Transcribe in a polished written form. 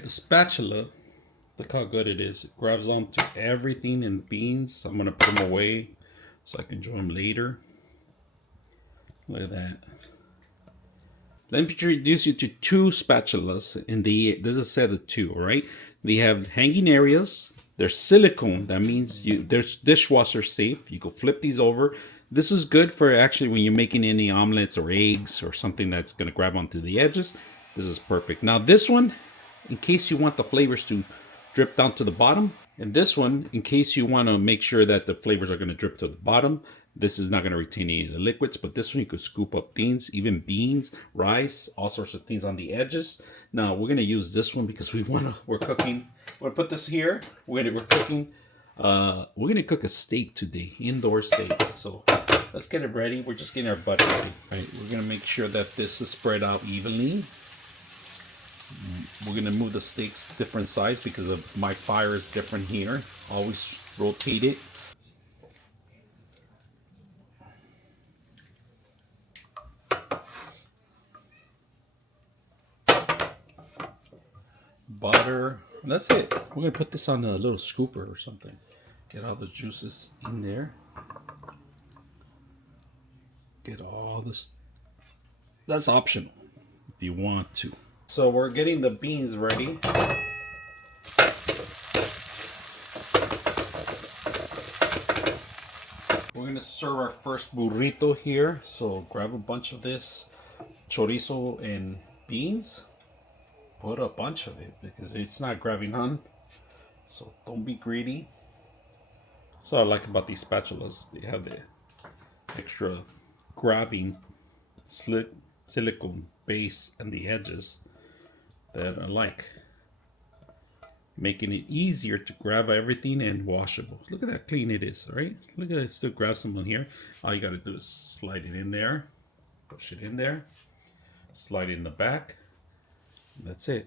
The spatula, look how good it is. It grabs onto everything in the beans. So I'm gonna put them away so I can enjoy them later. Look at that. Let me introduce you to two spatulas. There's a set of two, all right? They have hanging areas. They're silicone. That means there's dishwasher safe. You can flip these over. This is good for actually when you're making any omelets or eggs or something that's gonna grab onto the edges. This is perfect. Now this one, in case you want the flavors to drip down to the bottom. And this one, in case you want to make sure that the flavors are going to drip to the bottom. This is not going to retain any of the liquids, but this one you could scoop up things, even beans, rice, all sorts of things on the edges. Now we're going to use this one because we're cooking. We're going to put this here. We're cooking. We're going to cook a steak today, indoor steak. So let's get it ready. We're just getting our butter ready. Right? We're going to make sure that this is spread out evenly. We're going to move the steaks different size because of my fire is different here. Always rotate it. Butter. And that's it. We're going to put this on a little scooper or something. Get all the juices in there. Get all this. That's optional if you want to. So we're getting the beans ready. We're gonna serve our first burrito here. So grab a bunch of this chorizo and beans. Put a bunch of it because it's not grabbing on. So don't be greedy. So I like about these spatulas, they have the extra grabbing silicone base and the edges that I like, making it easier to grab everything and washable. Look at how clean it is, right? Look at it, still grab some on here. All you got to do is slide it in there, push it in there, slide it in the back. That's it.